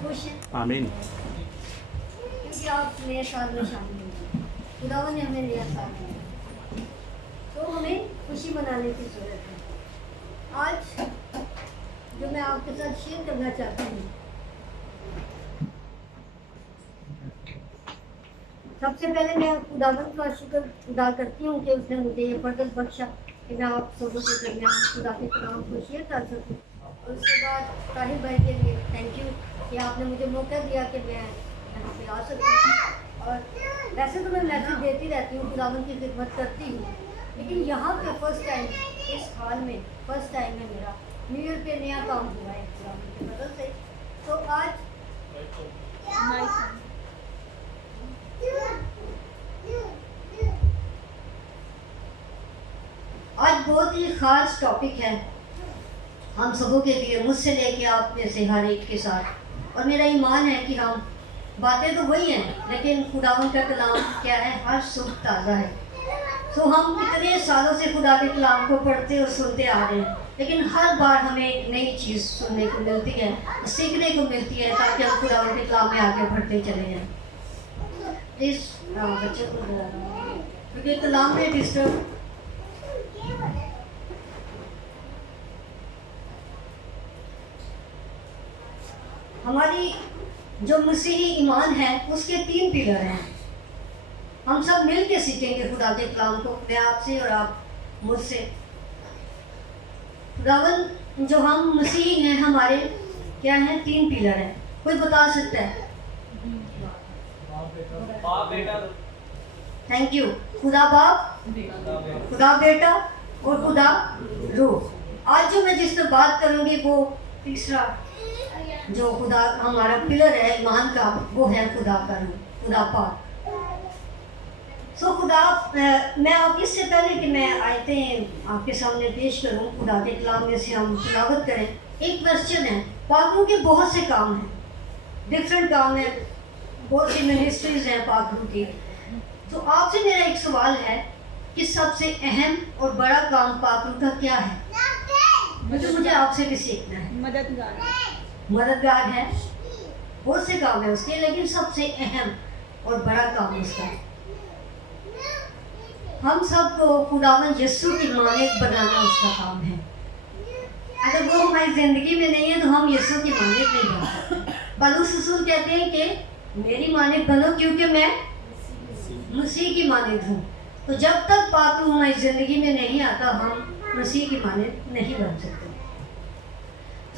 सब खुश हैं। आमीन। क्योंकि आप नए साल में शामिल होंगे, खुदावन ने हमें नया साल दिया, तो हमें खुशी मनाने की जरूरत है। आज जो मैं आपके साथ शेयर करना चाहती हूँ, सबसे पहले मैं खुदावन का शुक्र अदा करती हूँ कि उसने मुझे ये फर्ज बख्शा कि मैं आप सबों के दरमियान खुदा के कलाम को शेयर कर सकूँ। और उसके बाद ताहिर भाई के लिए थैंक यू कि आपने मुझे मौका दिया कि मैं यहाँ पे आ सकूँ। और वैसे तो मैं मैसेज देती रहती हूँ, खुदावन की खिदमत करती हूँ, लेकिन यहाँ पे फर्स्ट टाइम, इस हाल में फर्स्ट टाइम है मेरा न्यू ईयर पे नया काम हुआ है खुदावन की मदद से। तो आज बहुत ही ख़ास टॉपिक है हम सबों के लिए, मुझसे लेके आप में से हर एक के साथ। और मेरा ईमान है कि हम बातें तो वही हैं, लेकिन खुदावन का कलाम क्या है, हर सुबह ताज़ा है। तो हम इतने सालों से खुदा के कलाम को पढ़ते और सुनते आ रहे हैं, लेकिन हर बार हमें एक नई चीज़ सुनने को मिलती है, सीखने को मिलती है, ताकि हम खुदावन के कलाम में आगे बढ़ते चले जाएँ। प्लीज़ बच्चे को क्योंकि कलाम में डिस्टर्ब हमारी जो मसीही ईमान है उसके 3 पिलर हैं। हम सब मिल के सीखेंगे खुदा के कलाम को, मैं आपसे और आप मुझसे। खुदावन जो हम मसीही हैं, हमारे क्या हैं, 3 पिलर हैं। कोई बता सकता है? Thank you. खुदा बाप, खुदा बेटा और खुदा रूह। आज जो मैं जिस पर बात करूंगी वो तीसरा जो खुदा हमारा पिलर है ईमान का, वो है खुदा का रूह, खुदा पाक। सो खुदा मैं आप इससे पहले कि मैं आयतें आपके सामने पेश करूं, खुदा के कलाम में से हम तिलावत करें। एक क्वेश्चन है, पाक रूह के बहुत से काम हैं, डिफरेंट काम हैं, बहुत सी मिनिस्ट्रीज हैं पाक रूह की। तो आपसे मेरा एक सवाल है कि सबसे अहम और बड़ा काम पाक रूह का क्या है? मुझे आपसे भी सीखना है। मददगार है, बहुत से काम है उसके, लेकिन सबसे अहम और बड़ा काम उसका है हम सबको खुदावन यीशु की मानद बनाना, उसका काम है। अगर वो हमारी जिंदगी में नहीं है तो हम यीशु की मानद नहीं बन सकते। पौलुस रसूल कहते हैं कि मेरी मानद बनो क्योंकि मैं मसीह की मानद हूँ। तो जब तक पाक रूह हमारी जिंदगी में नहीं आता, हम मसीह की मानद नहीं बन सकते।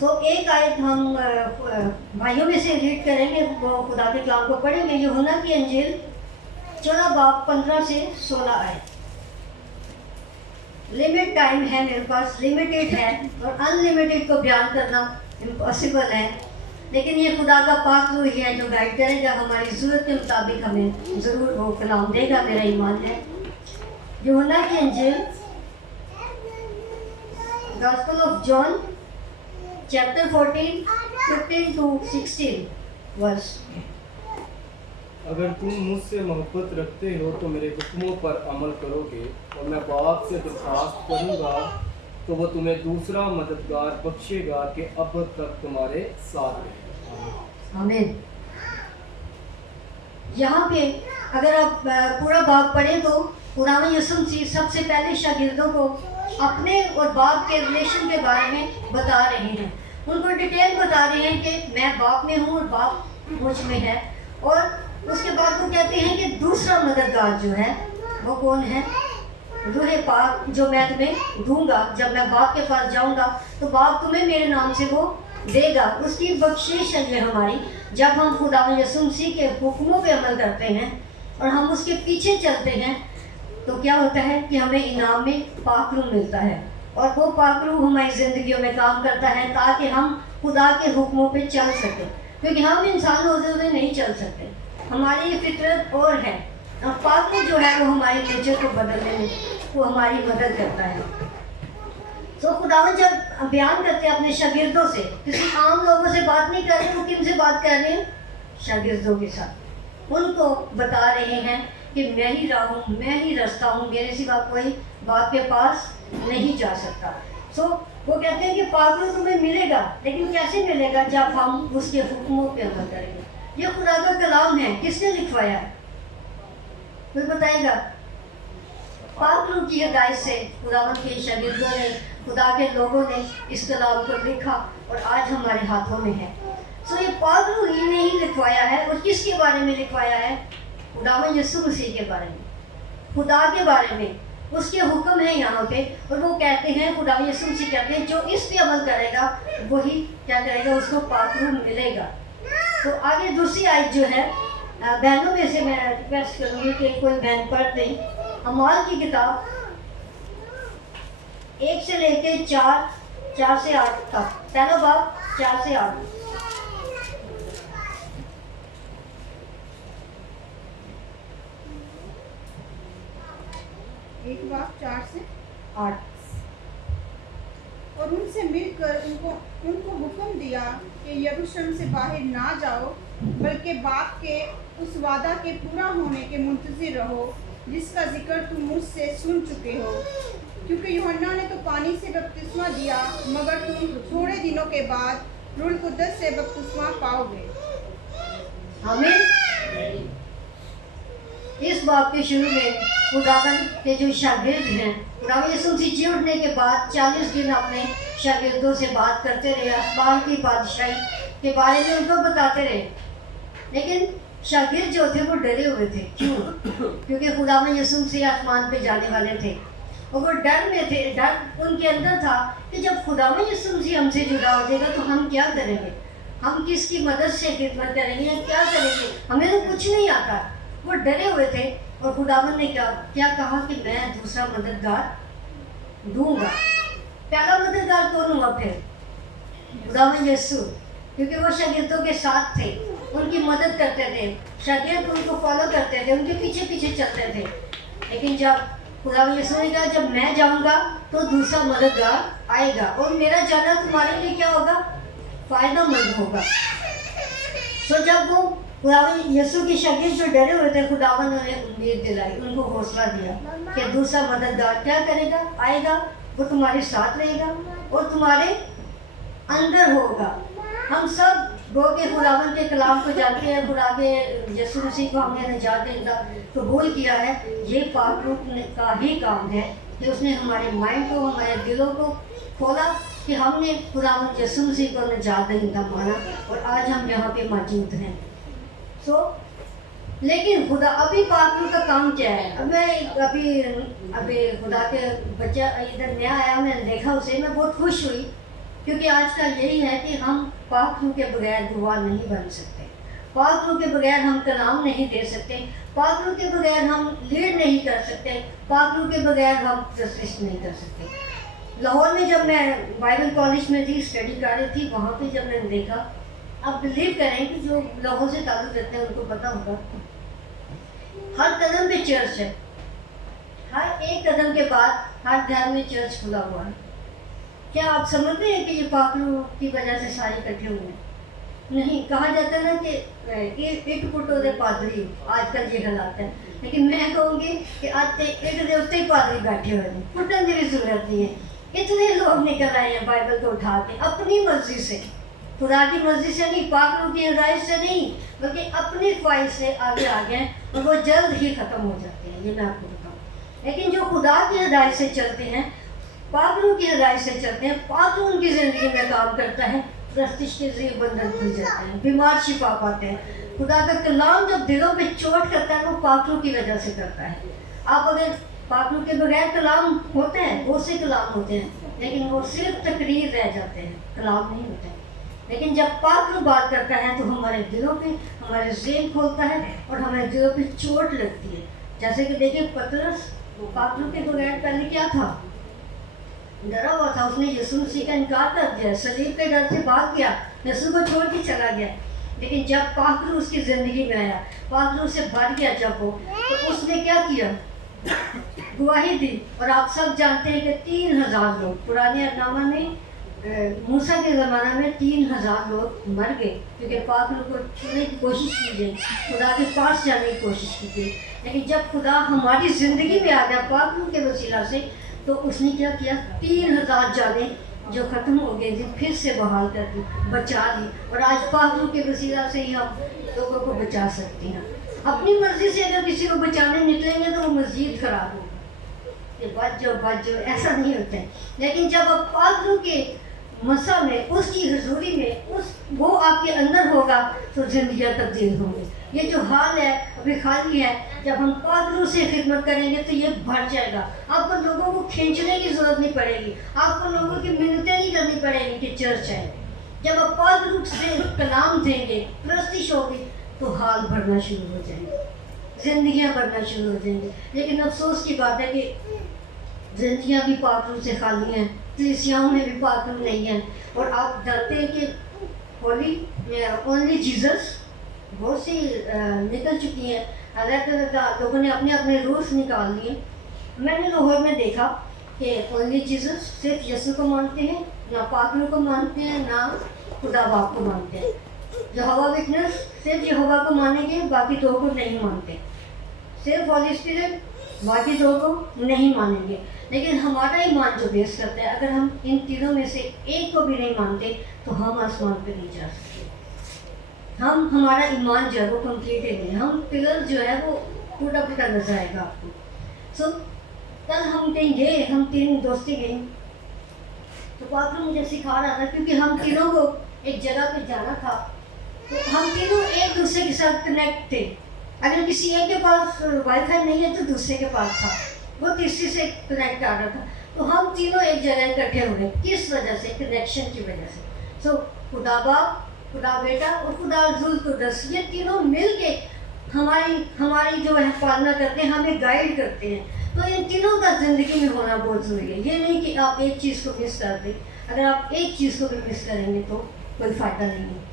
तो एक आयत हम भाइयों में से रीड करेंगे, वो खुदा के कलाम को पढ़ेंगे। यूहन्ना की इंजील 14 बाब 15 से 16 आयत। लिमिट टाइम है मेरे पास, लिमिटेड है, और अनलिमिटेड को बयान करना इम्पॉसिबल है, लेकिन ये खुदा का पाक रूह है जो गाइड करेगा, हमारी ज़रूरत के मुताबिक हमें ज़रूर वो कलाम देगा, मेरा ईमान है। यूहन्ना की इंजील gospel of John chapter 14 15 to 16 verse. अगर तुम मुझसे मोहब्बत रखते हो तो मेरे हुक्मों पर अमल करोगे, और मैं बाप से दरख्वास्त करूंगा तो वो तुम्हें दूसरा मददगार बख्शेगा कि अब तक तुम्हारे साथ रहे। आमीन। यहाँ पे अगर आप पूरा बाप पढ़ें तो खुदावन यीशु मसीह सबसे पहले शागिर्दों को अपने और बाप के रिलेशन के बारे में बता रहे हैं, उनको डिटेल बता रहे हैं कि मैं बाप में हूँ और बाप मुझ में है। और उसके बाद वो कहते हैं कि दूसरा मददगार जो है वो कौन है? रूह पाक, जो मैं तुम्हें दूंगा। जब मैं बाप के पास जाऊंगा तो बाप तुम्हें मेरे नाम से वो देगा। उसकी बख्शिश है हमारी, जब हम खुदा यीशु मसीह के हुक्मों पे अमल करते हैं और हम उसके पीछे चलते हैं, तो क्या होता है कि हमें इनाम में पाक रूह मिलता है। और वो पाक रूह हमारी ज़िंदगियों में काम करता है ताकि हम खुदा के हुक्मों पे चल सकें, क्योंकि हम इंसान होते हुए नहीं चल सकते, हमारी ये फितरत और है। और पाक रूह जो है वो हमारे नेचर को बदलने में वो हमारी मदद करता है। तो खुदावन जब बयान करते हैं अपने शागिर्दों से, किसी आम लोगों से बात नहीं कर रहे, वो किन से बात कर रहे हैं? शागिर्दों के साथ। उनको बता रहे हैं कि मैं ही राह हूँ, मैं ही रास्ता हूँ, मेरे सिवा कोई बाप के पास नहीं जा सकता। सो वो कहते हैं कि पाक रूह तुम्हें मिलेगा, लेकिन कैसे मिलेगा? जब हम उसके हुक्मों पे अमल करेंगे। ये खुदा का कलाम है, किसने लिखवाया है? कोई बताएगा? पाक रूह की हिदायत से खुदावंद के शागिर्दों ने, खुदा के लोगों ने इस कलाम को लिखा और आज हमारे हाथों में है। सो ये पाक रूह ही ने ही लिखवाया है। और किसके बारे में लिखवाया है? खुदावंद यीशु मसीह के बारे में, खुदा के बारे में। उसके हुक्म है यहाँ पे, और वो कहते हैं, खुदावंद यीशु मसीह कहते हैं, जो इस पे अमल करेगा वही क्या करेगा? उसको पाक रूह मिलेगा। तो आगे दूसरी आयत जो है, बहनों में से मैं रिक्वेस्ट करूँगी कि कोई बहन पढ़ दें। अमाल की किताब 1 से लेके 4 से 8 तक, पहला बाब 4 से 8। एक बाब 4 से 8। और उनसे मिलकर उनको हुक्म दिया कि यरूशलेम से बाहर ना जाओ, बल्कि बाप के उस वादा के पूरा होने के मुंतज़िर रहो जिसका जिक्र तुम मुझसे सुन चुके हो। क्योंकि यूहन्ना ने तो पानी से बपतिस्मा दिया, मगर तुम थोड़े दिनों के बाद रूह कुद्दस से बपतिस्मा पाओगे। आमीन। इस बाब के शुरू में खुदावंद के जो शागिर्द हैं, खुदावंद यीशु मसीह जी उठने के बाद 40 दिन अपने शागिर्दों से बात करते रहे, आसमान की बादशाही के बारे में उनको बताते रहे। लेकिन शागिर्द जो थे वो डरे हुए थे। क्यों? क्योंकि खुदावंद यीशु मसीह आसमान पे जाने वाले थे और वो डर में थे। डर उनके अंदर था कि जब खुदावंद यीशु मसीह हमसे जुड़ा हो जाएगा तो हम क्या करेंगे? हम किसकी मदद से खिदमत करेंगे या क्या करेंगे? हमें तो कुछ नहीं आता। वो डरे हुए थे और खुदावंद ने क्या कहा कि मैं दूसरा मददगार दूंगा। पहला मददगार कौन हुआ फिर? खुदावंद यीशु, क्योंकि वो शागिर्दों के साथ थे, उनकी मदद करते थे, शागिर्द उनको फॉलो करते थे, उनके पीछे पीछे चलते थे। लेकिन जब खुदावंद यीशु ने कहा जब मैं जाऊंगा तो दूसरा मददगार आएगा और मेरा जाना तुम्हारे लिए क्या होगा? फायदेमंद होगा। सो जब वो खुदावंद यीशु के शागिर्द जो डरे हुए थे, खुदावंद ने उम्मीद दिलाई, उनको हौसला दिया कि दूसरा मददगार क्या करेगा? आएगा, वो तुम्हारे साथ रहेगा और तुम्हारे अंदर होगा। हम सब गो के खुदावंद के कलाम को जानते हैं, खुदा के यीशु मसीह को हमने निजात का कबूल किया है। ये पाक रूह का ही काम है कि उसने हमारे माइंड को, हमारे दिलों को खोला कि हमने खुदावंद यीशु मसीह को निजात दहिंदा माना और आज हम यहाँ पे मौजूद हैं। लेकिन खुदा अभी पाक रूह का काम क्या है? अब मैं अभी खुदा के बच्चा इधर नया आया, मैंने देखा उसे, मैं बहुत खुश हुई, क्योंकि आजकल यही है कि हम पाक रूह के बगैर गवाह नहीं बन सकते, पाक रूह के बगैर हम कलाम नहीं दे सकते, पाक रूह के बगैर हम लीड नहीं कर सकते, पाक रूह के बगैर हम प्रशिश नहीं कर सकते। लाहौर में जब मैं बाइबल कॉलेज में थी, स्टडी कर रही थी, वहाँ पे जब मैंने देखा, आप बिलीव करें कि जो लाहौर से ताल्लुक़ रखते हैं उनको पता होगा, हर कदम पे चर्च है, हर एक कदम के बाद हर घर में चर्च खुला हुआ है। क्या आप समझते हैं कि ये पाक रूह की वजह से सारे इकट्ठे हुए हैं? नहीं, कहा जाता है ना कि इट पुटो दे पादरी, आजकल ये हालात है। लेकिन मैं कहूँगी कि आज इट दे उत्ते ही पादरी बैठे हुए हैं, पुटन की भी जरूरत नहीं है। इतने लोग निकल आए हैं बाइबल को उठा के अपनी मर्जी से, खुदा की मर्जी से नहीं, पाक रूह की हिदायत से नहीं, बल्कि अपनी ख्वाहिश से आगे आ गए और वो जल्द ही ख़त्म हो जाते हैं, ये मैं आपको बताऊँ। लेकिन जो खुदा की हिदायत से चलते हैं, पाक रूह की हिदायत से चलते हैं, पाक रूह उनकी ज़िंदगी में काम करता है, प्रस्तिश के ज़रिए बंधन खुल जाते हैं, बीमार शिफा पाते हैं। खुदा का कलाम जब दिलों पे चोट करता है वो पाक रूह की वजह से करता है। आप अगर पाक रूह के बगैर कलाम होते हैं, बहुत से कलाम होते हैं, लेकिन वो सिर्फ तकरीर रह जाते हैं, कलाम नहीं होते। लेकिन जब पाक रूह बात करता है तो हमारे दिलों पे, हमारे ज़हन खोलता है और हमारे दिलों पे चोट लगती है। जैसे कि देखिए पतरस, पाक रूह के बगैर पहले क्या था? डरा हुआ था, उसने यीशु मसीह का इनकार कर दिया, सलीब के डर से भाग गया, यीशु को छोड़ के चला गया। लेकिन जब पाक रूह उसकी ज़िंदगी में आया, पाक रूह से भर गया जब वो, तो उसने क्या किया? गवाही दी। और आप सब जानते हैं कि 3000 लोग, पुराने नामा में मूसा के ज़माना में 3000 लोग मर गए, क्योंकि पाक रूह को छूने की कोशिश की गई, खुदा के पास जाने की कोशिश की गई। लेकिन जब खुदा हमारी ज़िंदगी में आ गया पाक रूह के वसीला से, तो उसने क्या किया? 3000 जाने जो ख़त्म हो गए थे फिर से बहाल कर दी, बचा दी। और आज पाक के वसीला से ही हम लोगों को बचा सकते हैं। अपनी मर्ज़ी से अगर किसी को बचाने निकलेंगे तो वो मज़ीद ख़राब होगा कि बच जाओ, ऐसा नहीं होता है। लेकिन जब आप पाक के मसा में, उसकी हजूरी में, वो आपके अंदर होगा तो ज़िंदगी तब्दील होंगी। ये जो हाल है अभी खाली है, जब हम पाक से खिदमत करेंगे तो ये भर जाएगा। आपको लोगों को खींचने की ज़रूरत नहीं पड़ेगी, आपको लोगों की मिन्नतें नहीं करनी पड़ेगी कि चर्च है। जब आप पाक से कलाम देंगे, प्रस्तिश होगी, तो हाल भरना शुरू हो जाएंगे, ज़िंदगियाँ भरना शुरू हो जाएंगी। लेकिन अफसोस की बात है कि ज़िंदगियाँ भी पाक से खाली हैं, कलीसियाओं में भी पाक नहीं है। और आप जानते हैं कि होली ओनली जीसस बहुत सी निकल चुकी है, अलग अलग लोगों ने अपने अपने रूल्स निकाल लिए। मैंने लाहौर में देखा कि ओनली जीसस सिर्फ यीशु को मानते हैं, ना पाक को मानते हैं, ना खुदा बाप को मानते हैं। यहोवा विटनेस सिर्फ यहोवा को मानेंगे, बाकी दो को नहीं मानते। सिर्फ होली स्पिरिट, बाकी दो को नहीं मानेंगे। लेकिन हमारा ईमान जो बेस करता है, अगर हम इन तीनों में से एक को भी नहीं मानते तो हम आसमान पे नहीं जा सकते। हमारा ईमान जो है वो कंप्लीट ही नहीं, हम पिलर जो है वो टूटा फूटा नजर आएगा आपको। सो कल हम कहीं गए, हम 3 दोस्ती गई, तो पाक मुझे सिखा रहा था, क्योंकि हम तीनों को एक जगह पे जाना था, तो हम तीनों एक दूसरे के साथ कनेक्ट थे। अगर किसी एक के पास वाईफाई नहीं है तो दूसरे के पास था, वो तीसरी से कनेक्ट कर रहा था। तो हम तीनों एक जगह इकट्ठे हुए, किस वजह से? कनेक्शन की वजह से। सो खुदा बाप, खुदा बेटा और खुदा जुल कुदस, ये तीनों मिल के हमारी जो है पालना करते हैं, हमें गाइड करते हैं। तो इन तीनों का ज़िंदगी में होना बहुत ज़रूरी है। ये नहीं कि आप एक चीज़ को मिस कर दें। अगर आप एक चीज़ को भी मिस करेंगे तो कोई फ़ायदा नहीं है।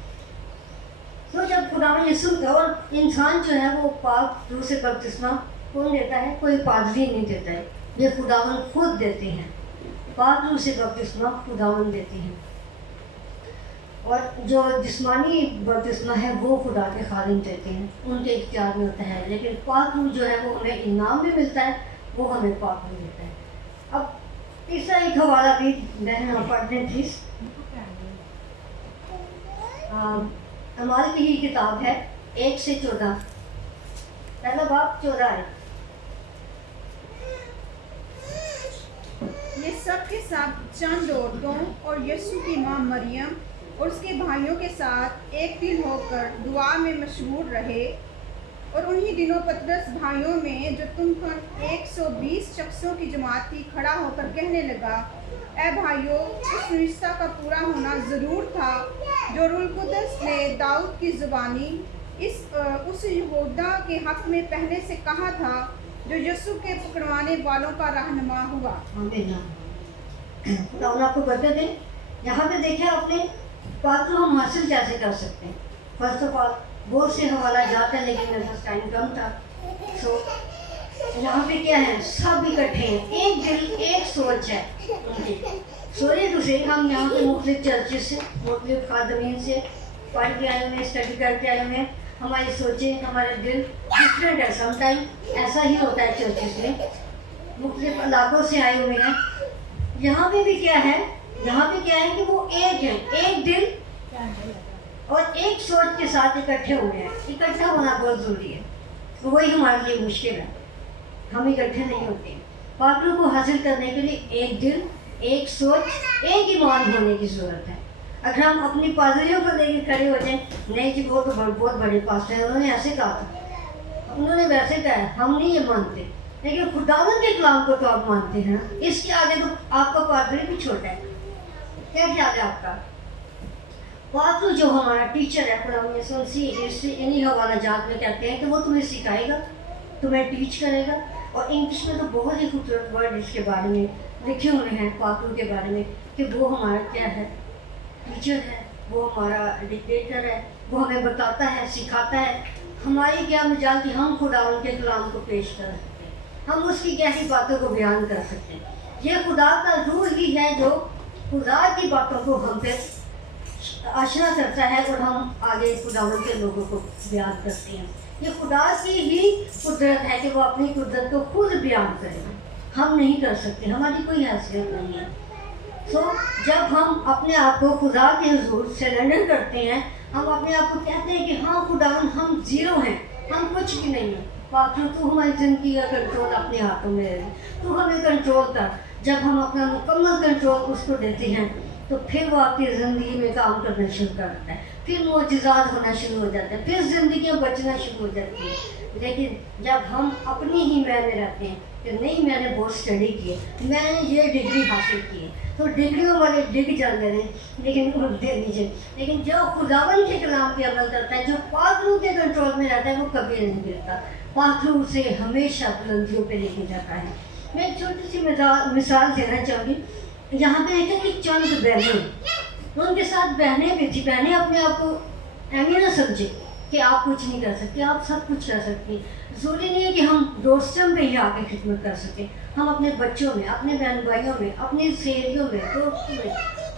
तो जब खुदा यीशु का, और इंसान जो है वो पाक रूह से बपतिस्मा कौन देता है? कोई पादरी नहीं देता है, ये खुदावन खुद देते हैं। पाक रूह से बपतिस्मा खुदावन देते हैं। और जो जिस्मानी बपतिस्मा है वो खुदा के खालिद देते हैं, उनके इख्तियार में होता है। लेकिन पाक रूह जो है वो हमें इनाम में मिलता है, वो हमें पाक रूह देता है। अब तीसरा एक हवाला भी बहन हम पढ़ दें प्लीज़। अमाल की ही किताब है 1 से 14, पहला बाब 14 है। ये सब के साथ चंद औरतों और यीशु की माँ मरियम और उसके भाइयों के साथ एक दिन होकर दुआ में मशगूल रहे। और उन्हीं दिनों पतरस भाइयों में जो तुम पर 120 शख्सों की जमात थी खड़ा होकर कहने लगा, ए भाइयों, उस रिश्ता का पूरा होना ज़रूर था जो रूह कुदस ने दाऊद की ज़ुबानी उस यहूदा के हक़ में पहले से कहा था, जो यीशु के पकड़वाने वालों का रहनुमा हुआ। तो आपको बता दें, यहाँ पे देखें अपने पाक को हम हासिल कैसे कर सकते हैं। फर्स्ट ऑफ ऑल बहुत से हवाला जाते हैं, लेकिन मेरे पास टाइम कम था। सो यहाँ पे क्या है, सब इकट्ठे हैं, एक दिल एक सोच है उनकी। सोरे दूसरे हम यहाँ पे मुख्तलिफ चर्चेज से, मुख्तलिफ खादमीन से पढ़ के आए हुए, स्टडी करके आए हुए हैं। हमारी सोचें, हमारे दिल डिफरेंट है। समटाइम ऐसा ही होता है चर्चेज में, मुख्तलिफ इलाकों से आए हुए हैं। यहाँ पे भी क्या है, यहाँ पे क्या है कि वो एक है, एक दिल और एक सोच के साथ इकट्ठे हुए हैं। इकट्ठा होना बहुत ज़रूरी है, तो वही हमारे लिए मुश्किल है, हम इकट्ठे नहीं होते। पाक को हासिल करने के लिए एक दिल, एक सोच, एक ईमान होने की ज़रूरत है। अगर हम अपनी पादरियों को लेकर खड़े हो जाए, नहीं जी वो तो बहुत बड़े पास है, उन्होंने ऐसे कहा था, उन्होंने वैसे कहा है, हम नहीं ये मानते। लेकिन खुदावन के कलाम को तो आप मानते हैं ना, इसके आगे तो आपका पादरी भी छोटा है। क्या ख्याल है आपका? पादरी जो हमारा टीचर है, खुदावन यीशु मसीह, इन्हीं हवाला जात में कहते हैं कि वो तुम्हें सिखाएगा, तुम्हें टीच करेगा। और इंग्लिश में तो बहुत ही खूबसूरत वर्ड इसके बारे में लिखे हुए हैं, पादरी के बारे में, कि वो हमारा क्या है, टीचर है, वो हमारा डिक्टेटर है, वो हमें बताता है, सिखाता है। हमारी क्या मजाल कि हम खुदा उनके कलाम को पेश कर सकते हैं, हम उसकी गहरी बातों को बयान कर सकते हैं। ये खुदा का रूह ही है जो खुदा की बातों को हम पे आशना करता है और हम आगे खुदा के लोगों को बयान करते हैं। ये खुदा की ही कुदरत है कि वो अपनी कुदरत को खुद बयान करेगा, हम नहीं कर सकते, हमारी कोई हैसियत नहीं है। सो जब हम अपने आप को खुदा के हुजूर सरेंडर करते हैं, हम अपने आप को कहते हैं कि हाँ खुदावन हम जीरो हैं, हम कुछ भी नहीं हैं, पाक तू हमारी ज़िंदगी का कंट्रोल अपने हाथों में है, तू हमें कंट्रोल कर। जब हम अपना मुकम्मल कंट्रोल उसको देते हैं तो फिर वो आपकी ज़िंदगी में काम करना शुरू करता है, फिर मोजज़ात होना शुरू हो जाते हैं, फिर ज़िंदगियाँ बचना शुरू हो जाती हैं। लेकिन जब हम अपनी ही मैं में रहते हैं कि नहीं मैंने बहुत स्टडी की है, मैंने ये डिग्री हासिल की है, तो डिग्रियों वाले डिग जाते हैं, लेकिन दे दीजिए। लेकिन जो खुदावन के कलाम पे अमल करता है, जो पाक रूह के कंट्रोल में रहता है, वो कभी नहीं गिरता, पाक रूह से हमेशा बुलंदियों पे लेके जाता है। मैं एक छोटी सी मिसाल देना चाहूँगी। यहाँ पे एक कि चंद बहनें, उनके साथ बहनें भी थी। बहनें अपने आप को अहमियत ना समझे कि आप कुछ नहीं कर सकते, आप सब कुछ कर सकती हैं। ज़रूरी नहीं है कि हम दोस्तों में ही आके खिदमत कर सकें, हम अपने बच्चों में, अपने बहन भाइयों में, अपनी सहेलियों में, दोस्तों में,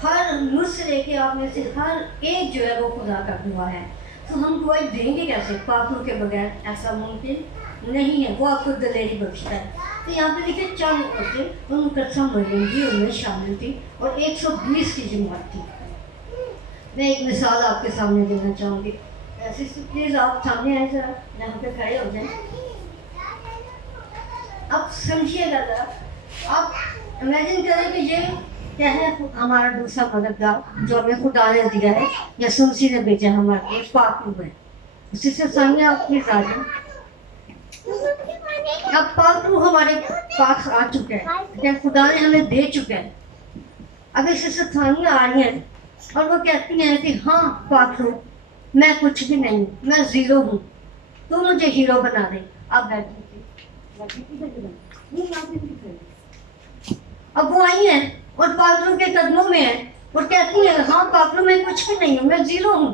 हर मुझसे लेके आप में से हर एक जो है वो खुदा का दुआ है। तो हम दुआई देंगे कैसे पाकों के बगैर? ऐसा मुमकिन नहीं है, वो आपको दलेरी बख्शता है। तो यहाँ पे देखिए चंद औरतें उन कसम मरियम उनमें शामिल थी और 120 की जमात थी। मैं एक मिसाल आपके सामने देना चाहूँगी। सिस्टर प्लीज़ आप सामने आए जरा, यहाँ पे खड़े हो जाए। अब समझिएगा जरा, आप इमेजिन करें कि ये क्या है, हमारा दूसरा मददगार जो हमें खुदा ने दिया है, या सुनसी ने भेजा हमारे लिए पाक रूह है। उसी से सामने आप प्लीज आ जाए। अब पाक रूह हमारे पास आ चुके हैं, क्या खुदा ने हमें दे चुके हैं। अब इससे स्थानीय आ रही हैं और वो कहती हैं कि हाँ पाक रूह मैं कुछ भी नहीं, मैं जीरो हूँ, तो मुझे हीरो बना दे। अब अब वो आई है और पागलों के कदमों में है और कहती है हाँ पागलों में कुछ भी नहीं हूँ, मैं जीरो हूँ,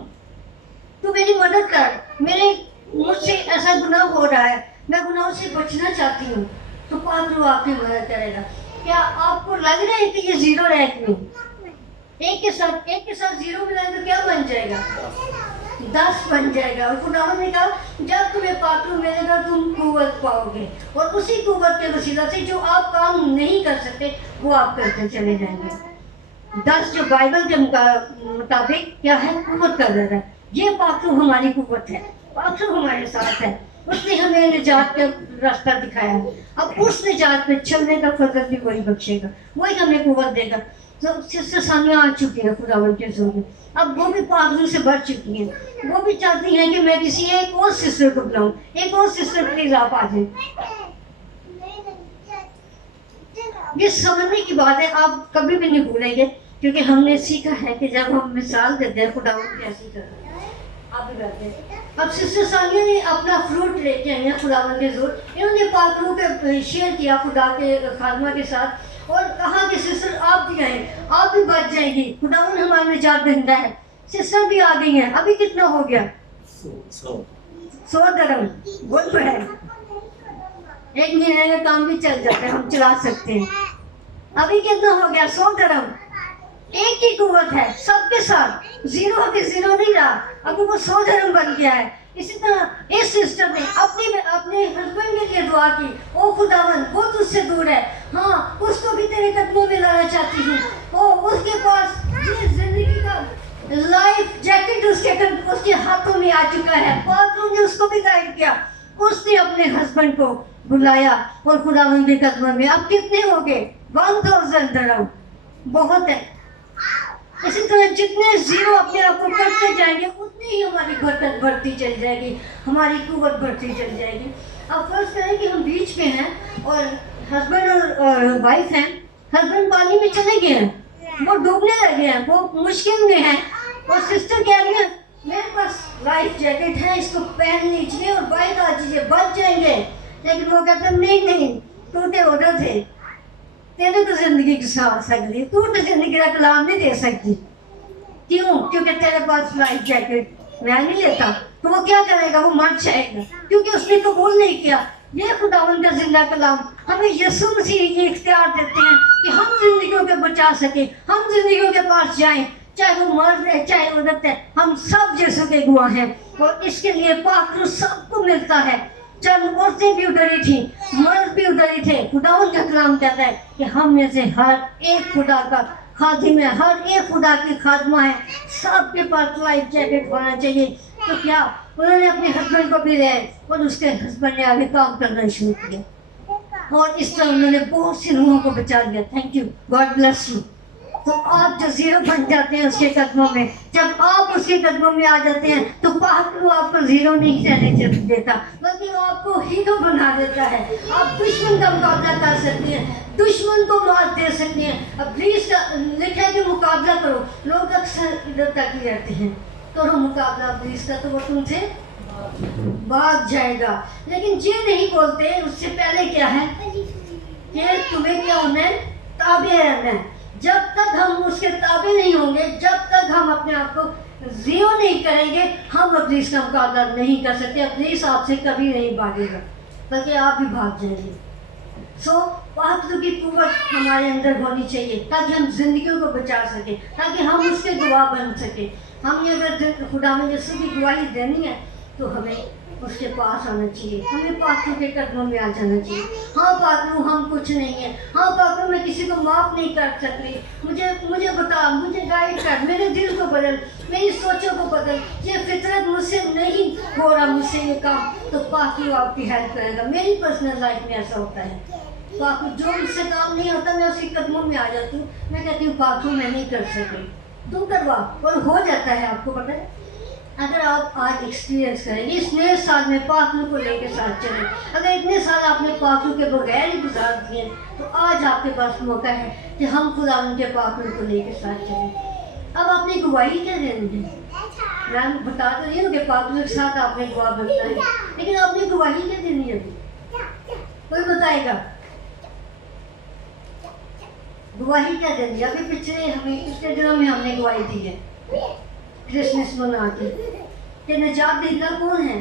तू मेरी मदद कर, मेरे मुझसे ऐसा गुनाह हो रहा है, मैं गुनाहों से बचना चाहती हूँ, तो पागलों आपकी मदद करेगा। क्या आपको लग रहा है कि ये जीरो रह गई? एक के साथ जीरो मिलाए तो क्या बन जाएगा? 10 बन जाएगा। और खुदावंद ने कहा जब तुम्हें पाक रूह मिलेगा तुम कुव्वत पाओगे, और उसी कुव्वत के वसीला से जो आप काम नहीं कर सकते वो आप करते चले जाएंगे। 10 जो बाइबल के मुताबिक क्या है, कुव्वत का दर है। ये पाक रूह हमारी कुव्वत है, पाक रूह हमारे साथ है, उसने हमें निजात का रास्ता दिखाया है। अब उस निजात में चलने का फजल भी वही बख्शेगा, वही हमें कुव्वत देगा। तो सिस्टर सानिया आ चुकी है खुदावंद के ज़रिए, अब वो भी पाक रूह से भर चुकी हैं। वो भी चाहती हैं कि मैं किसी एक और सिस्टर को बुलाऊं, एक और सिस्टर प्लीज आप आ जाए। ये समझने की बात है, आप कभी भी नहीं भूलेंगे, क्योंकि हमने सीखा है कि जब हम मिसाल देते हैं खुदावंद कैसी करते हैं। आप भी बैठे हैं। अब सिस्टर सानिया ने अपना फ्रूट लेके आई है खुदावंद के ज़ोर, इन्होंने पाक रूह पे शेयर किया खुदा के खादमा के साथ और कहा कि सिस्टर आप भी आए, आप भी बच जाएंगी, खुदावंद हमारा निजात दहिंदा है। सिस्टर भी आ गई हैं। अभी कितना हो गया? 100 दरम। बहुत बड़ा है, 1 महीने का काम भी चल जाता है, हम चला सकते हैं। अभी कितना हो गया? 100 दरम। एक ही कुव्वत है सबके साथ, जीरो के जीरो नहीं रहा, अभी वो 100 दरम बन गया है। इसी तरह इस सिस्टर ने अपने हस्बैंड के लिए दुआ की, ओ खुदावंद वो तुझसे दूर है, हाँ उसको भी तेरे कदमों में लाना चाहती हूँ। ओ उसके पास ये जिंदगी का लाइफ जैकेट उसके हाथों में आ चुका है, पाक ने उसको भी गाइड किया, उसने अपने हस्बैंड को बुलाया और खुदावंद के कदमों में। अब कितने हो गए? 1000 दरम, बहुत है। इसी तरह जितने जीरो अपने आप को करते जाएंगे उतनी ही हमारी बरकत बढ़ती चली जाएगी, हमारी कुव्वत बढ़ती चली जाएगी। अब फर्ज करें कि हम बीच में हैं और हस्बैंड और वाइफ हैं, हस्बैंड पानी में चले गए हैं, वो डूबने लगे हैं, वो मुश्किल में हैं, और सिस्टर कह रही है मेरे पास लाइफ जैकेट है, इसको पहन लीजिए और बाइक आ जाइए, बच जाएंगे। लेकिन वो कहते नहीं तू तो उधर थे, तेरे तो जिंदगी की सांस सकती, तू तो जिंदगी का कलाम नहीं दे सकती। क्यों? क्योंकि तेरे पास लाइफ जैकेट मैं नहीं लेता। तो वो क्या करेगा? वो मर जाएगा, क्योंकि उसने कबूल नहीं किया। ये खुदावंद का जिंदा कलाम हमें यीशु मसीह ये इख्तियार देते हैं कि हम जिंदगियों को बचा सके, हम जिंदगियों के पास जाएं, चाहे वो मर्द है चाहे औरत है, हम सब यीशु के गवाह हैं। और इसके लिए पाक रूह सबको मिलता है। चंद औरतें भी उधरी थी, मर्द भी उधरी थे। खुदावंद का कलाम कहता है कि हम में से हर एक खुदा का खादिम है, हर एक खुदा की खादमा है, सबके पास लाइफ जैकेट होना चाहिए। तो क्या उन्होंने अपने हस्बैंड को भी दिया और उसके हस्बैंड ने आगे काम करना शुरू किया और इस तरह उन्होंने बहुत सी रूहों को बचा लिया। Thank you, God bless you. तो आप जो जीरो बन जाते हैं उसके कदमों में, जब आप उसके कदमों में आ जाते हैं तो पाकलू आपको जीरो नहीं रहने देता, बल्कि वो आपको हीरो बना देता है। आप दुश्मन का मुकाबला कर सकते हैं, दुश्मन को मात दे सकते हैं। अब प्लीज लिखा है कि मुकाबला करो, लोग अक्सर इधर तक ही रहते हैं, करो मुकाबला प्लीज का, तो वो तुमसे भाग जाएगा। लेकिन ये नहीं बोलते उससे पहले क्या है कि तुम्हें क्या होना है, ताबे रहना है। जब तक हम उसके ताबे नहीं होंगे, जब तक हम अपने आप को जीरो नहीं करेंगे, हम इब्लीस का मुकाबला नहीं कर सकते। इब्लीस आपसे कभी नहीं भागेगा, बल्कि आप भी भाग जाएंगे। सो पाकलू की कुव्वत हमारे अंदर होनी चाहिए ताकि हम जिंदगियों को बचा सकें, ताकि हम उसके गवाह बन सकें। हमने अगर खुदा में यीशु की गवाही देनी है तो हमें उसके पास आना चाहिए, हमें पाकलू के कदमों में आ जाना चाहिए। हाँ पाकलू हम कुछ नहीं है, हाँ पाकलू मैं किसी को माफ़ नहीं कर सकती, मुझे बता, मुझे गाइड कर, मेरे दिल को बदल, मेरी सोचों को बदल, ये फितरत मुझसे नहीं हो रहा, मुझसे ये काम, तो पाकलू आपकी हेल्प करेगा। मेरी पर्सनल लाइफ में ऐसा होता है, पाकलू जो मुझसे काम नहीं होता मैं उसके कदमों में आ जाती हूँ, मैं कहती हूँ पाकलू मैं नहीं कर सकती, तू करवा, और हो जाता है। आपको पता है, अगर आप आज एक्सपीरियंस करेंगे इस नए साल में पाकलू को लेकर साथ चलें, अगर इतने साल आपने पाकलू के बगैर ही गुजार दिए तो आज आपके पास मौका है कि हम खुदा उनके पाकलू को लेकर साथ चलें। अब आपने गवाही क्या देनी है? मैं बता तो रही हूँ कि पाकलू के साथ आपने गवाह बनना है, लेकिन आपने गवाही क्या देनी है? कोई बताएगा गवाही क्या देनी है? अभी पिछले दिनों में हमने गवाही दी है क्रिसमस मना के कि निजात देना कौन है?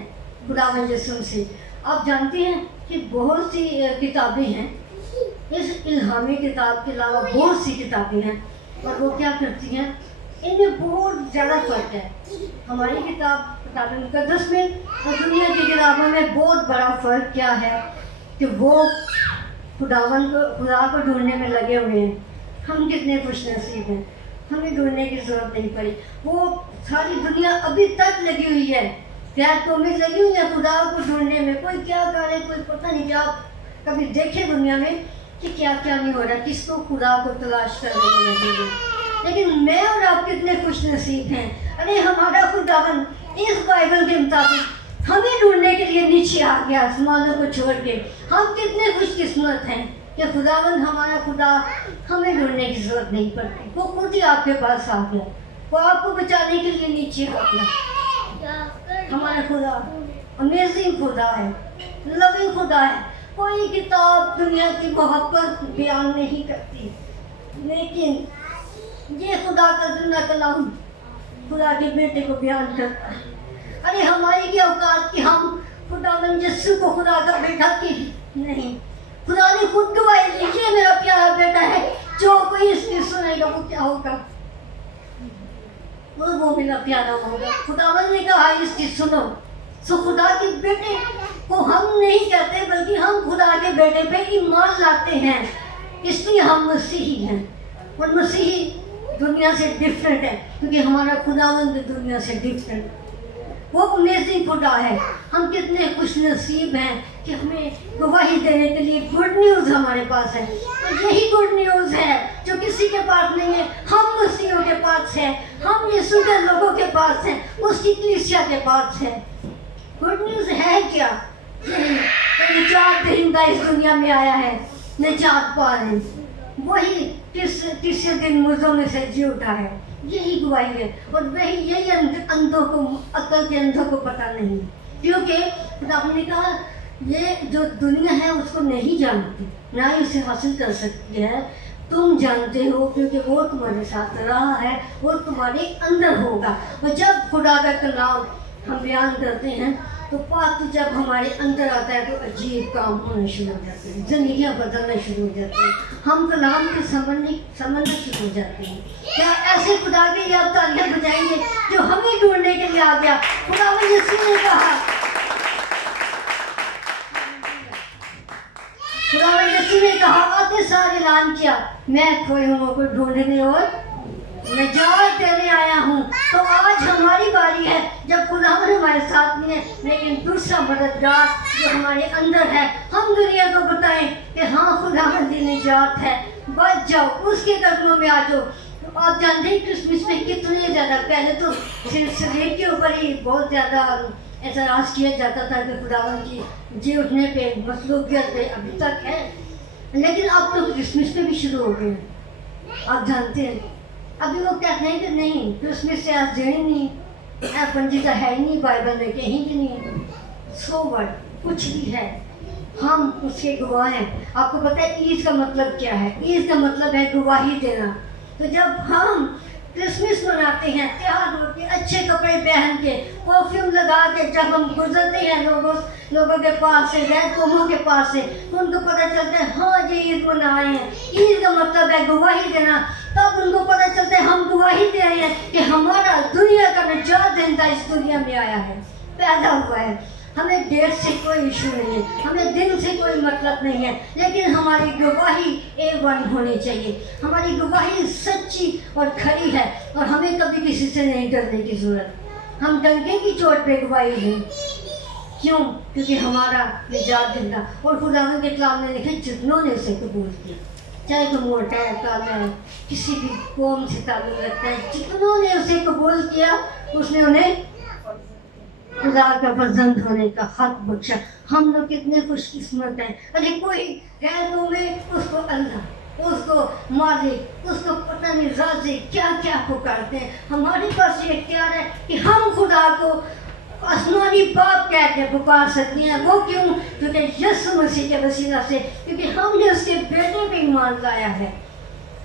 खुदावंद यीशु से। आप जानते हैं कि बहुत सी किताबें हैं, इस इल्हामी किताब के अलावा बहुत सी किताबें हैं, और वो क्या करती हैं, इनमें बहुत ज़्यादा फर्क है। हमारी किताब मुकद्दस में और दुनिया की किताबों में बहुत बड़ा फ़र्क क्या है कि वो खुदा को ढूंढने में लगे हुए हैं। हम कितने खुशनसीब हैं, हमें ढूंढने की जरूरत नहीं पड़ी। वो सारी दुनिया अभी तक लगी हुई है, गैर कौमें लगी हुई है खुदा को ढूंढने में। कोई क्या करे, कोई पता नहीं क्या। कभी देखे दुनिया में कि क्या क्या नहीं हो रहा, किसको खुदा को तलाश करने में लगे हुए। लेकिन मैं और आप कितने खुशनसीब हैं। अरे हमारा खुदावंद इस बाइबल के मुताबिक हमें ढूंढने के लिए नीचे आ गया आसमानों को छोड़ के। हम कितने खुशकिस्मत हैं कि खुदावंद हमारा खुदा हमें ढूंढने की जरूरत नहीं पड़ती, वो खुद ही आपके पास आ गया, वो आपको बचाने के लिए नीचे आ गया। हमारा खुदा अमेजिंग खुदा है, लविंग खुदा है। कोई किताब दुनिया की मोहब्बत बयान नहीं करती, लेकिन ये खुदा का जिंदा कलाम खुदा के बेटे को बयान करता है। अरे हमारी क्या औकात कि हम खुदावंद यीशु को खुदा का बेटा की नहीं, खुदा ने खुद गवाही दी, ये मेरा प्यारा बेटा है, जो कोई इसकी सुनेगा वो क्या होगा, वो मेरा प्यारा होगा। खुदावंद ने कहा इसकी सुनो। सो खुदा के बेटे को हम नहीं कहते, बल्कि हम खुदा के बेटे पे ईमान लाते हैं, इसलिए हम मसीही हैं। और मसीही दुनिया से डिफरेंट है, क्योंकि हमारा खुदावंद दुनिया से डिफरेंट, वो अमेजिंग खुदा है। हम कितने खुशनसीब हैं कि हमें गवाही देने के लिए गुड न्यूज़ हमारे पास है। तो यही गुड न्यूज़ है जो किसी के पास नहीं है, हम मसीहों के पास है, हम यीशु के लोगों के पास हैं, उसकी कलीसिया के पास है। गुड न्यूज़ है क्या? निजात दहिंदा इस दुनिया में आया है, निजात पा रहे, वही तीसरे दिन मुर्दों में से जी उठा है, यही गवाही है। और वही यही अंधों को, अक्ल के अंधों को पता नहीं, क्योंकि आपने कहा ये जो दुनिया है उसको नहीं जानती, ना ही उसे हासिल कर सकती है। तुम जानते हो क्योंकि वो तुम्हारे साथ रहा है, वो तुम्हारे अंदर होगा। और जब खुदा का कलाम हम बयान करते हैं तो पाक जब हमारे अंदर आता है तो अजीब काम होने शुरू हो जाते हैं, जिंदगियाँ बदलना शुरू हो जाती हैं, हम कलाम के समझना शुरू हो जाते हैं। क्या ऐसे खुदा के आप तालियां बजाएंगे जो हमें ढूंढने के लिए आ गया? खुदा ने यीशु ने कहा, खुदा ने यीशु यीशु ने कहा, आते सार ऐलान किया, मैं खोए हुओं को ढूंढने और निजात देने आया हूँ। तो आज हमारी बारी है, जब खुदावंद हमारे साथ में है, लेकिन दूसरा मददगार जो हमारे अंदर है, हम दुनिया को बताएं कि हाँ खुदावंद की निजात है, बच जाओ, उसके कदमों में आ जाओ। तो आप जानते हैं क्रिसमस में कितने ज़्यादा, पहले तो सिर्फ शरीर के ऊपर ही बहुत ज़्यादा एतराज़ किया जाता था कि खुदावंद की जी उठने पे, मसलूकियत पे अभी तक है, लेकिन अब तो क्रिसमस पे भी शुरू हो गए हैं। आप जानते हैं अभी वो कहते हैं कि नहीं क्रिसमस से आज देनी नहीं, पंजी का है ही नहीं, बाइबल में कहीं कि नहीं। सो वर्ड कुछ भी है, हम उसके गवाह हैं। आपको पता है ईद का मतलब क्या है? ईद का मतलब है गवाही देना। तो जब हम क्रिसमस मनाते हैं, तैयार होकर अच्छे कपड़े पहन के, परफ्यूम लगा के, जब हम गुजरते हैं लोगों के पास से, रहनुमाओं के पास से, तो उनको पता चलता है हाँ ये ईद मनाए हैं। ईद का मतलब है गवाही देना। तब उनको पता चलता है हम गवाही दे रहे हैं कि हमारा दुनिया का निजात देता इस दुनिया में आया है, पैदा हुआ है। हमें डेट से कोई इशू नहीं है, हमें दिन से कोई मतलब नहीं है, लेकिन हमारी गवाही A1 होनी चाहिए। हमारी गवाही सच्ची और खरी है और हमें कभी किसी से नहीं डरने की ज़रूरत। हम डंके की चोट पे गवाही दें। क्यों? क्योंकि हमारा निजात देता और खुदावंद के कलाम में लिखे जितनों ने उसे कबूल किया, चाहे तो मोटा है, काला है, किसी भी कौम से ताल्लुक़ रखता है, जितनों ने उसे कबूल किया उसने उन्हें खुदा का फर्जंद होने का हक बख्शा। हम लोग कितने खुशकिस्मत हैं। अरे कोई है तो में उसको अल्लाह, उसको मालिक, उसको पता नहीं राज़ी क्या क्या पुकारते हैं। हमारे पास ये इख्तियार है कि हम खुदा को आसमानी बाप कह के पुकार सकते हैं। वो क्यों? क्योंकि यीशु मसीह के वसीला से, क्योंकि हमने उसके बेटे पे ईमान लाया है।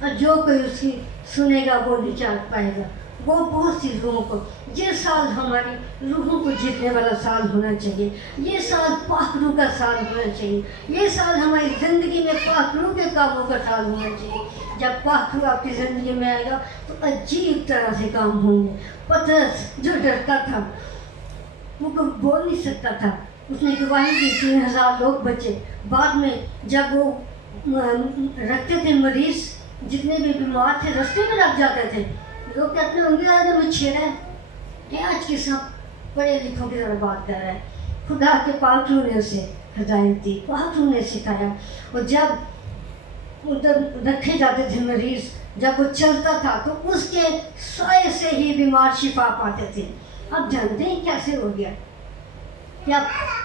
और जो कोई उसकी सुनेगा वो निजात पाएगा। वो बहुत सी रूहों को, ये साल हमारी रूहों को जीतने वाला साल होना चाहिए। ये साल पाक रूह का साल होना चाहिए। ये साल हमारी ज़िंदगी में पाक रूह के कामों का साल होना चाहिए। जब पाक रूह आपकी ज़िंदगी में आएगा तो अजीब तरह से काम होंगे। पतरस जो डरता था, वो बोल नहीं सकता था, उसने गवाही दी, 3000 लोग बचे। बाद में जब वो रखते थे मरीज, जितने भी बीमार थे रास्ते में रख जाते थे, लोग कहते होंगे आज हमें छेड़ा है, ये आज के सब पढ़े लिखों की तरह बात कर रहा है। खुदा के पाक रूह ने उसे हिदायत दी, पाक रूह ने सिखाया। और जब उधर रखे जाते थे मरीज, जब वो चलता था तो उसके साए से ही बीमार शिफा पाते थे। अब जानते हैं कैसे हो गया? क्या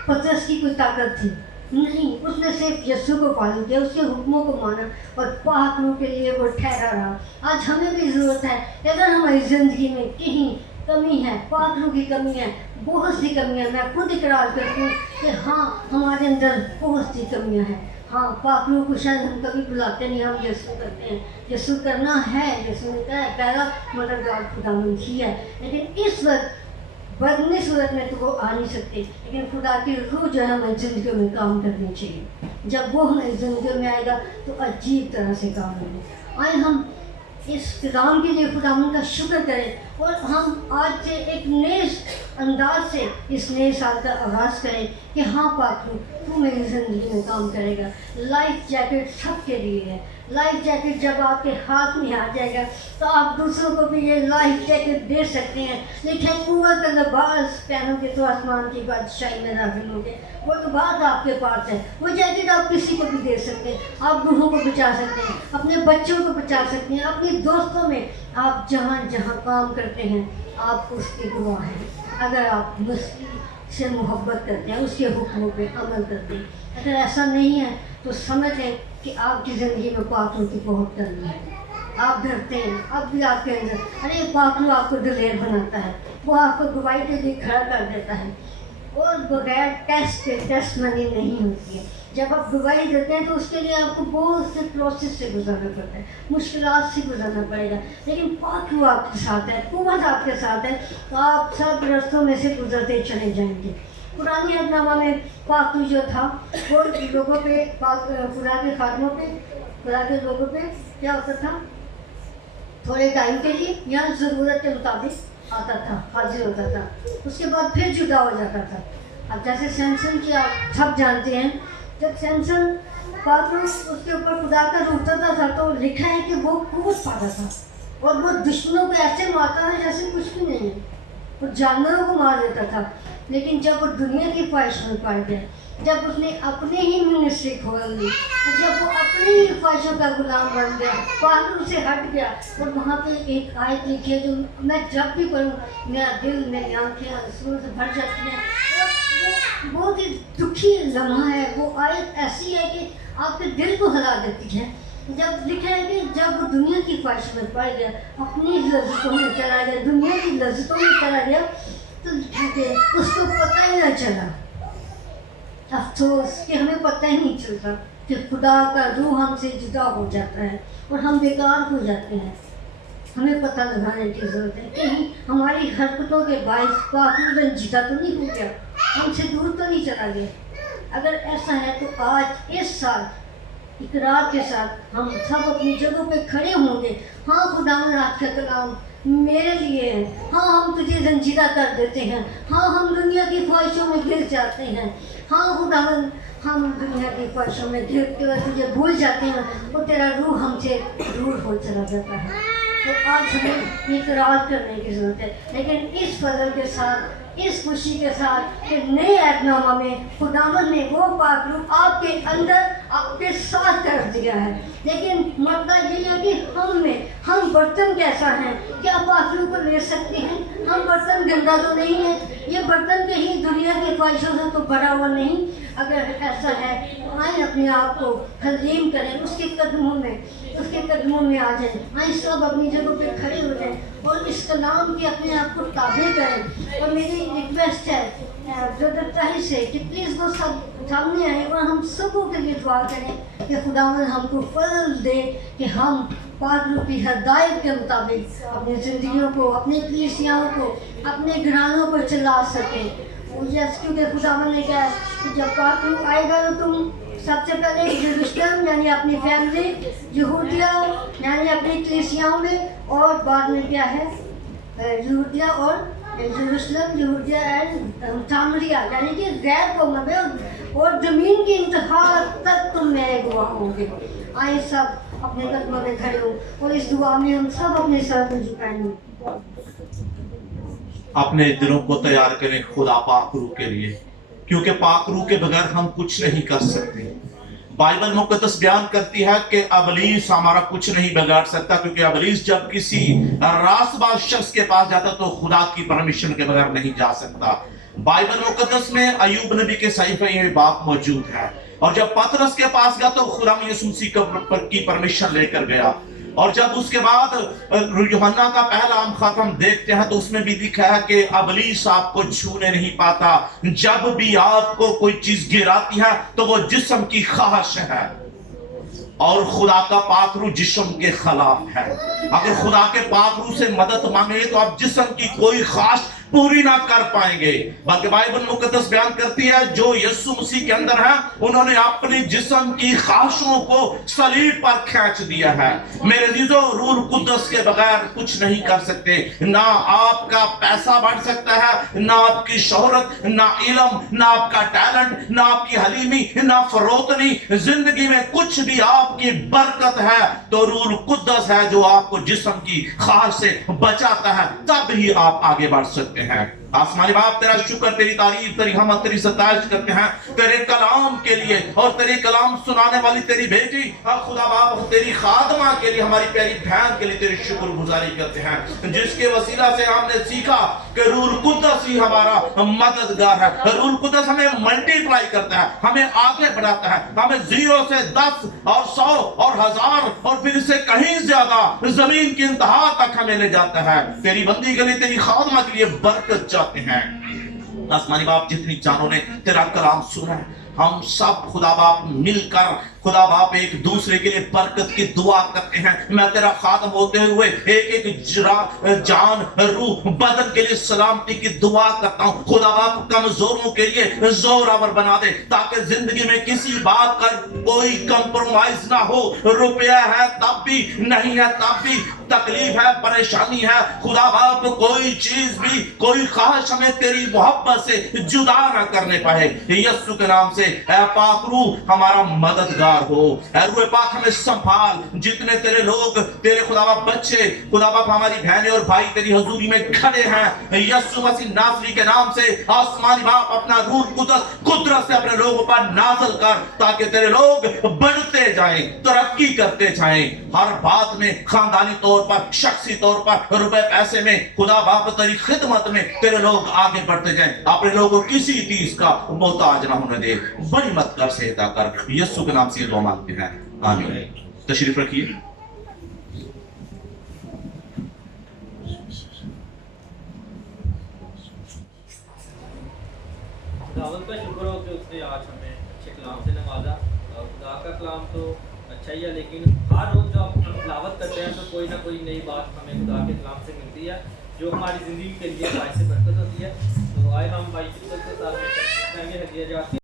पतरस की कोई ताकत थी? नहीं, उसने सिर्फ यीशु को फॉलो किया, उसके हुक्मों को माना और पाक रूह के लिए वो ठहरा रहा। आज हमें भी ज़रूरत है कि अगर हमारी ज़िंदगी में कहीं कमी है, पाक रूह की कमी है, बहुत सी कमियां, मैं खुद इकरार करती हूँ कि हाँ हमारे अंदर बहुत सी कमियां हैं। हाँ, पाक रूह को शायद हम कभी बुलाते नहीं, हम यीशु करते हैं। यीशु करना है, यीशु ने कहा है पहला मददगार खुदावंद ही है। लेकिन इस वक्त बदनी सूरत में तो वो आ नहीं सकते, लेकिन खुदा की रूह जो है हमारी ज़िंदगी में काम करनी चाहिए। जब वो हमारी ज़िंदगी में आएगा तो अजीब तरह से काम होगा। आए हम इस काम के लिए खुदावंद का शुक्र करें और हम आज से एक नए अंदाज से इस नए साल का आगाज़ करें कि हाँ पाक रूह तू मेरी ज़िंदगी में काम करेगा। लाइफ जैकेट सबके लिए है। लाइफ जैकेट जब आपके हाथ में आ जाएगा तो आप दूसरों को भी ये लाइफ जैकेट दे सकते हैं। लेकिन कुव्वत का लिबास पहनोगे तो आसमान की बादशाही में दाखिल होगे। वो तो बात आपके पास है। वो जैकेट आप किसी को भी दे सकते हैं। आप रूहों को बचा सकते हैं, अपने बच्चों को बचा सकते हैं, अपने दोस्तों में, आप जहाँ जहाँ काम करते हैं आप उसके गवाह हैं। अगर आप मसीह से मोहब्बत करते हैं, उसके हुक्मों पे अमल करते हैं। अगर ऐसा नहीं है तो समझ लें कि आपकी ज़िंदगी में पाक रूह की बहुत कमी है। आप डरते हैं, अब भी आपके अंदर, अरे पाक रूह आपको दिलेर बनाता है, वो आपको गवाही के लिए खड़ा कर देता है। और बगैर टेस्ट के टेस्ट मनी नहीं होती है। जब आप गवाही देते हैं तो उसके लिए आपको बहुत से प्रोसेस से गुजरना पड़ता है, मुश्किलात से गुजरना पड़ेगा। लेकिन पाक रूह आपके साथ है, कुव्वत आपके साथ है, तो आप सब रास्तों में से गुजरते चले जाएंगे। पुरानी अहदनामा में पाक रूह जो था वो लोगों पे, खुदा के खादमों पे, खुदा के लोगों पे क्या होता था? थोड़े टाइम के लिए या ज़रूरत के मुताबिक आता था, हाजिर होता था, उसके बाद फिर जुदा हो जाता था। अब जैसे सैमसन की आप सब जानते हैं, जब सैमसन पातरूस उसके ऊपर खुदा का रूह उतरता था तो लिखा है कि वो कूद पाता था और वो दुश्मनों को ऐसे मारता था जैसे कुछ भी नहीं है, वो जानवरों को मार देता था। लेकिन जब वो दुनिया की ख्वाहिश में पड़ गया, जब उसने अपने ही मिनिस्ट्री खोल ली, जब वो अपनी ही ख्वाहिशों का गुलाम बन गया, पातरूस से हट गया, और वहाँ पे एक आयत लिखी है जो मैं जब भी पढ़ूँ मेरा दिल, मेरी आँखें आंसुओं से भर जाती हैं। वो बहुत ही दुखी लम्हा है। वो आयत ऐसी है कि आपके दिल को हिला देती है। जब लिखा है कि जब वो दुनिया की ख्वाहिश में पड़ गया, अपनी लज्जतों में चला गया, दुनिया की लज्जतों में चला गया, तो लिखा है कि उसको पता ही ना चला। अफसोस कि हमें पता ही नहीं चलता कि खुदा का रूह हमसे जुदा हो जाता है और हम बेकार हो जाते हैं। हमें पता लगाने की ज़रूरत है कहीं हमारी हरकतों के बायस पाक रंजीदा तो नहीं हो गया, हमसे दूर तो नहीं चला गया। अगर ऐसा है तो आज इस साल इकरार के साथ हम सब अपनी जगहों पे खड़े होंगे। हाँ खुदावन आपका कलाम मेरे लिए है, हाँ हम तुझे रंजीदा कर देते हैं, हाँ हम दुनिया की ख्वाहिशों में गिर जाते हैं, हाँ खुदावन हम दुनिया की ख्वाहिशों में गिरते हुए तुझे भूल जाते हैं और तेरा रूह हमसे दूर हो चला जाता है। तो आज हमें इकरार करने की ज़रूरत है, लेकिन इस फजल के साथ, इस खुशी के साथ कि नए ऐतनामा में खुदावंद ने वो पाक रूह आपके अंदर आपके साथ कर दिया है। लेकिन मसला ये है कि हम बर्तन कैसा हैं, क्या पाक रूह को ले सकते हैं? हम बर्तन गंदा तो नहीं है, ये बर्तन कहीं दुनिया की ख्वाहिशों से तो भरा हुआ नहीं। अगर ऐसा है तो आए अपने आप को तस्लीम करें, उसके कदमों में आ जाएं। आए सब अपनी जगह पे खड़े हो जाएं और इस कलाम के अपने आप को ताबे करें। और मेरी रिक्वेस्ट है ब्रदर ताहिर से कि प्लीज़ वो सब सामने आए और हम सबों के लिए दुआ करें कि खुदावंद हमको फजल दे कि हम पाक रूह की हदायत के मुताबिक अपनी ज़िंदगियों को, अपनी कलीसियाओं को, अपने घरानों को चला सकें। यस, क्योंकि खुदावंद ने कहा कि जब पाक रूह आएगा तो तुम सबसे पहले यरूशलेम यानी अपनी फैमिली, यहूदिया यानी अपनी कलीसियाओं में, और बाद में क्या है यहूदिया और यरूशलेम, यहूदिया एंड सामरिया यानी कि गैर कौमों में और ज़मीन की इंतहा तक तुम मेरे गवाह होंगे। आए सब अपने कदमों में खड़े हो और इस दुआ में हम सब अपने सर में झुकाएंगे। अपने दिलों को तैयार करें खुदा पाक रूह के लिए, क्योंकि पाक रूह के बगैर हम कुछ नहीं कर सकते। बाइबल मुकद्दस बयान करती है कि अबलीस हमारा कुछ नहीं बिगाड़ सकता, क्योंकि अबलीस जब किसी रासबाज शख्स के पास जाता तो खुदा की परमिशन के बगैर नहीं जा सकता। बाइबल मुकद्दस में अय्यूब नबी के सहीफे में बात मौजूद है, और जब पतरस के पास गया तो खुदा यीशु मसीह की परमिशन लेकर गया। और जब उसके बाद यूहन्ना का पहला आम खातम देखते हैं तो उसमें भी लिखा है कि अबलीस आपको छूने नहीं पाता। जब भी आपको कोई चीज गिराती है तो वो जिस्म की ख्वाहिश है, और खुदा का पाक रूह जिस्म के खिलाफ है। अगर खुदा के पाक रूह से मदद मांगे तो आप जिस्म की कोई ख्वाहिश पूरी ना कर पाएंगे। बल्कि बाइबल मुकद्दस बयान करती है जो यीशु मसीह के अंदर है उन्होंने अपनी जिस्म की ख्वाहिशों को सलीब पर खींच दिया है। मेरे अजीजों, रूह कुद्दस के बगैर कुछ नहीं कर सकते। ना आपका पैसा बढ़ सकता है, ना आपकी शोहरत, ना इल्म, ना आपका टैलेंट, ना आपकी हलीमी, ना फरोतनी, जिंदगी में कुछ भी आपकी बरकत है तो रूह कुद्दस है जो आपको जिस्म की ख्वाहिश से बचाता है, तब ही आप आगे बढ़ सकते हैं। आसमानी बाप तेरा शुक्र, तेरी तारीफ, तेरी हमद, तेरी सताइश करते हैं तेरे कलाम के लिए और तेरे कलाम सुनाने वाली तेरी बेटी खुदा बाप तेरी खादमा के लिए, हमारी प्यारी बहन के लिए तेरी शुक्रगुजारी करते हैं, जिसके वसीला से हमने सीखा कि रूह कुद्दस ही हमारा मददगार है। रूह कुद्दस हमें मल्टीप्लाई करता है, हमें आगे बढ़ाता है, हमें 0 से 10 और 100 और 1000 और फिर से कहीं ज्यादा जमीन की इंतहा तक हमें ले जाता है। तेरी बंदी के लिए, तेरी खादमा के लिए बरकत चाहते हैं। आसमानी बाप जितनी जानों ने तेरा कलाम सुना है, हम सब खुदा बाप मिलकर खुदा बाप एक दूसरे के लिए बरकत की दुआ करते हैं। मैं तेरा खात्म होते हुए एक एक जान, रूह, बदन के लिए सलामती की दुआ करता हूँ। खुदा बाप कमजोरों के लिए जोरावर बना दे, ताकि जिंदगी में किसी बात का कोई कंप्रोमाइज ना हो। रुपया है तब भी, नहीं है तब भी, तकलीफ है, परेशानी है, खुदा बाप कोई चीज भी, कोई ख्वाहिश हमें तेरी मोहब्बत से जुदा ना करने पाए। यीशु के नाम से ऐ पाक रूह हमारा मददगार तैयार हो। ऐ रूह पाक हमें संभाल, जितने तेरे लोग, तेरे खुदावा बच्चे, खुदा बाप हमारी बहनें और भाई तेरी हजूरी में खड़े हैं, यीशु मसीह नासरी के नाम से आसमानी बाप अपना रूह कुदरत से अपने लोगों पर नाज़िल कर, ताकि तेरे लोग बढ़ते जाएं, तरक्की करते जाएं, हर बात में, खानदानी तौर पर, शख्सी तौर पर, रुपए पैसे में, खुदा बाप तेरी खिदमत में तेरे लोग आगे बढ़ते जाएं। अपने लोगों को किसी चीज का मोहताज ना होने दे। बड़ी मत कर, सहायता कर, यीशु के नाम से ये दुआ मांगते हैं, आमीन। तशरीफ रखिए। खुदावंद का शुक्र हो कि उसने आज हमें अच्छे कलाम से नवाजा। और खुदा का कलाम तो अच्छा ही है, लेकिन हर रोज़ जब हम तिलावत करते हैं तो कोई ना कोई नई बात हमें खुदा के कलाम से मिलती है, जो हमारी ज़िंदगी के लिए बायस बरकत होती है। तो आए हम भाई की हदिया जाती है।